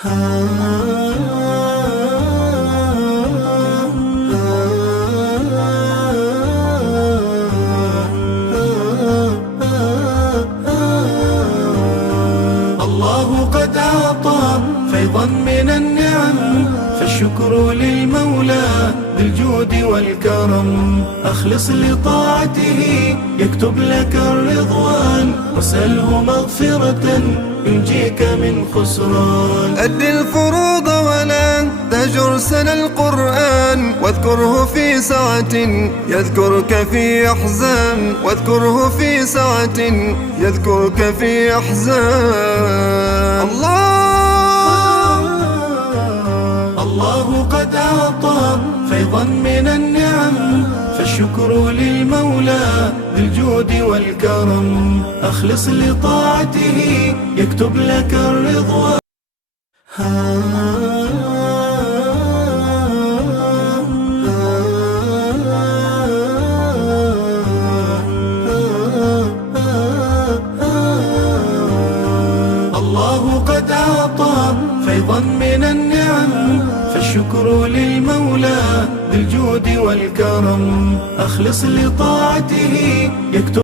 الله قد أعطى فيضا من النعم، فالشكر للمولى بالجود والكرم. أخلص لطاعته يكتب لك الرضوان، واسأله مغفرة ينجيك من خسران. أد الفروض ولا تهجر سنة القرآن، واذكره في سعة يذكرك في أحزان، واذكره في سعة يذكرك في أحزان. الله قد أعطى فيضا من النعم، فالشكر للمولى بالجود والكرم. أخلص لطاعته يكتب لك الرضوان. الله قد أعطى فيضا من النعم، فالشكر للمولى بالجود والكرم. أخلص لطاعته يكتب